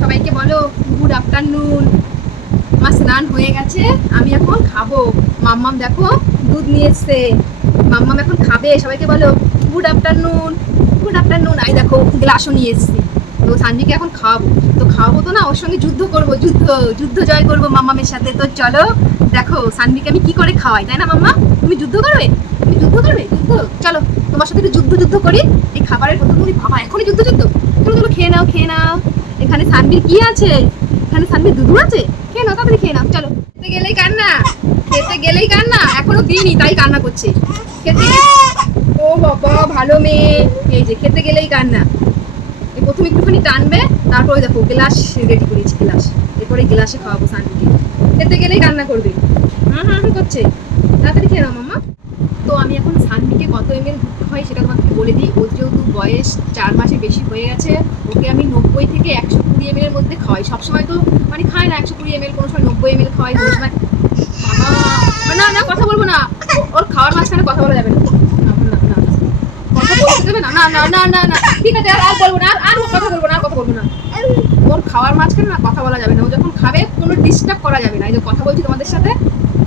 সবাইকে বলো good afternoon. আমার স্নান হয়ে গেছে, আমি এখন খাবো। মাম্মাম দেখো দুধ নিয়ে এসছে, মাম্মাম এখন খাবে। সবাইকে বলো good afternoon, good afternoon. I দেখো গ্লাসও নিয়ে এসছি, তো সানভিকে এখন খাওয়াবো। তো খাওয়াবো তো না, ওর সঙ্গে যুদ্ধ করবো, যুদ্ধ যুদ্ধ জয় করবো মাম্মামের সাথে। তো চলো দেখো সানভিকে আমি কি করে খাওয়াই, তাই না মাম্মা? তুমি যুদ্ধ করবে, তুমি যুদ্ধ করবে, যুদ্ধ। চলো তোমার সাথে একটু যুদ্ধ যুদ্ধ করি এই খাবারের কথা বলি। বাবা এখনই যুদ্ধ যুদ্ধ, চলো চলো খেয়ে নাও খেয়ে নাও। এখানে সানভির কি আছে, এখানে সানভির দুধু আছে, খেয়ে নাও তাড়াতাড়ি খেয়ে নাও। চলো, খেতে গেলেই কান্না, খেতে গেলেই কান্না, এখনো দিইনি তাই কান্না করছে। খেতে ও বাবা ভালো মেয়ে, এই যে খেতে গেলেই কান্না। এই প্রথমে একটুখানি টানবে, তারপরে দেখো গ্লাস রেডি করেছি, গ্লাস, এরপরে গ্লাসে খাওয়াবো সানভিকে। খেতে গেলেই কান্না করবে, করছে। তাড়াতাড়ি খেয়ে নাও মাম্মা। তো আমি এখন সানভিকে কত এমএল দুধ হয় সেটা তোমাকে বলে দিই। ওর যেহেতু বয়স 4 মাসের বেশি হয়ে গেছে, ওকে আমি 90 থেকে 120 এমএল এর মধ্যে খাওয়াই। সবসময় তো মানে খাই না 120 এমএল, কোনো সময় 90 এমএল খাওয়াই, কোনো সময়। বাবা না না কথা বলবো না, ওর খাওয়ার মাঝখানে কথা বলা যাবে না, কথা বলতে দেবে না, না না না না না ঠিক আছে, আর বলবো না, আর কথা বলবো না, আর কথা বলবো না। ওর খাওয়ার মাঝখানে না কথা বলা যাবে না, ও যখন খাবে কোনো ডিস্টার্ব করা যাবে না। এই যে কথা বলছি তোমাদের সাথে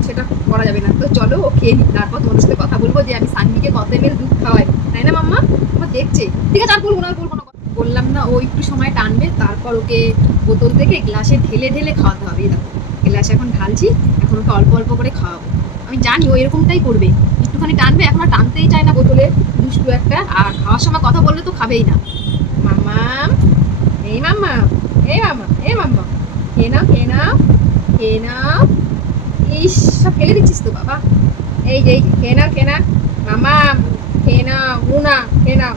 সেটা করা যাবে না। তো চলো ও খেয়ে নিই, তারপর তোমাদের সাথে কথা বলবো যে আমি সানভিকে কত এমএল দুধ খাওয়াই, তাই না মাম্মা? আমার দেখছে, ঠিক আছে আর বলবো না, আর বলবো না। বললাম না ও একটু সময় টানবে, তারপর ওকে বোতল থেকে গ্লাসে ঢেলে ঢেলে খাওয়াতে হবে। এই দেখো গ্লাসে এখন ঢালছি, এখন ওকে অল্প অল্প করে খাওয়াবো। আমি জানি ও এরকমটাই করবে, একটুখানি টানবে, এখন আর টানতেই চায় না বোতলে, দুষ্টু একটা। আর খাওয়ার সময় কথা বললে তো খাবেই না। মাম্মাম, এই মাম্মা, এই মাম্মা, এই মাম্মা, খেয়ে নাও খেয়ে নাও খেয়ে নাও। ইস সব ফেলে দিচ্ছিস তো বাবা। এই যে খেয়ে নাও খেয়ে নাও মামা, খেয়ে নাও, মুনা খেয়ে নাও।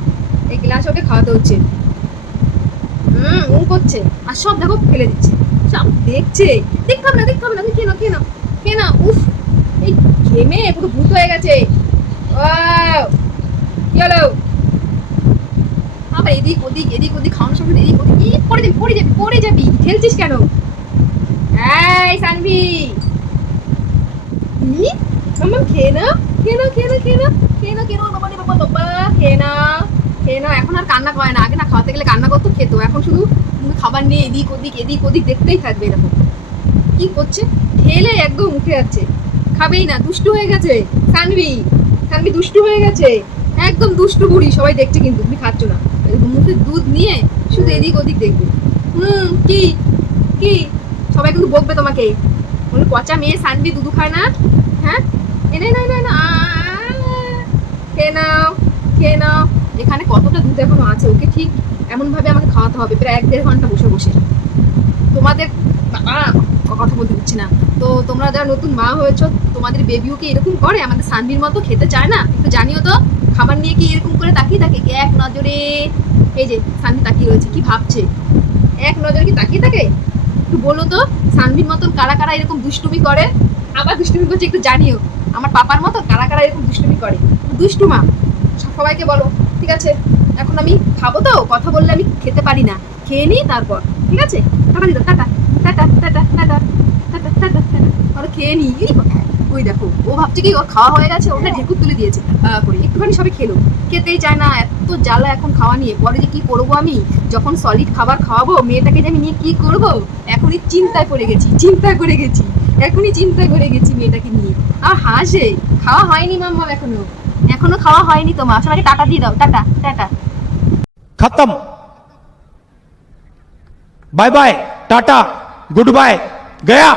এই গ্লাস ওকে খাওয়াতে হচ্ছে, করছে, আর সব দেখো ফেলে দিচ্ছে, সব দেখছে। দেখতে হবে না দেখতে হবে না, তুমি খেয়ে নাও খেয়ে নাও খেয়ে নাও। উফ এই ঘেমে পুরো ভূত হয়ে গেছে। কি হলো আবার এদিক ওদিক এদিক ওদিক খাওয়ানোর সময় এদিক ওদিক, কি পড়ে যাবি পড়ে যাবি পড়ে যাবি, খেলছিস কেন? এই সানভি, মাম্মা খেয়ে নাও খেয়ে নাও খেয়ে নাও খেয়ে নাও খেয়ে নাও খেয়ে নাও বাবা রে বাবা বাবা, খেয়ে নাও খেয়ে নাও। এখন আর কান্না করে না, আগে না খাওয়াতে গেলে কান্না করতো, খেতো। এখন শুধু খাবার নিয়ে এদিক ওদিক দেখতেই থাকবে। এরকম কি করছে, খেলে একদম উঠে যাচ্ছে, খাবেই না, দুষ্টু হয়ে গেছে সানভি। সানভি দুষ্টু হয়ে গেছে, একদম দুষ্টু বুড়ি। সবাই দেখছে কিন্তু তুমি খাচ্ছ না, মুখে দুধ নিয়ে শুধু এদিক ওদিক দেখবে। কি কি সবাই কিন্তু বকবে তোমাকে, বলে পচা মেয়ে সানভি দুধু খায় না। হ্যাঁ এনে না না না, খেয়ে নাও খেয়ে নাও। এখানে কতটা দুধ এখনো আছে, ওকে ঠিক এমন ভাবে আমাকে খাওয়াতে হবে প্রায় 1-1.5 ঘন্টা বসে বসে। তোমাদের কথা বলতে দিচ্ছি না। তো তোমরা যারা নতুন মা হয়েছো, তোমাদের বেবিও কি এরকম করে? আমাদের সানভির মতো খেতে চায় না? একটু জানিও তো, খাবার নিয়ে কি এরকম করে তাকিয়ে থাকে কি এক নজরে? এই যে সানভি তাকিয়ে রয়েছে, কি ভাবছে? এক নজরে কি তাকিয়ে থাকে? একটু বলো তো সানভির মতন কারা কারা এরকম দুষ্টুমি করে? আবার দুষ্টুমি করছে, একটু জানিও। আমার পাপার মতো কারা কারা এরকম দুষ্টুমি করে? দুষ্টু মা সবাইকে বলো। ঠিক আছে এখন আমি খাবো, তো কথা বললে আমি খেতে পারি না, খেয়ে নিই তারপর, ঠিক আছে? টাটা দিদা, tata tata tata tata tata tata tata, খেয়ে নিই। ওই দেখো ও ভাবছে কি ওর খাওয়া হয়ে গেছে, ওটা ঢেকুর তুলে দিয়েছে করে, একটুখানি সবাই খেলো, খেতেই চায় না। এত জ্বালা এখন খাওয়া নিয়ে, পরে যে কি করবো আমি, যখন সলিড খাবার খাওয়াবো মেয়েটাকে যে আমি নিয়ে কি করবো, এখনই চিন্তায় পড়ে গেছি, এখনই চিন্তায় পড়ে গেছি মেয়েটাকে নিয়ে। আর হাসে, খাওয়া হয়নি মাম্মা, এখনো খাওয়া হয়নি। তো মা সবাইকে টাটা দিয়ে দাও, টাটা টাটা। खत्म, bye bye, tata, goodbye, गया।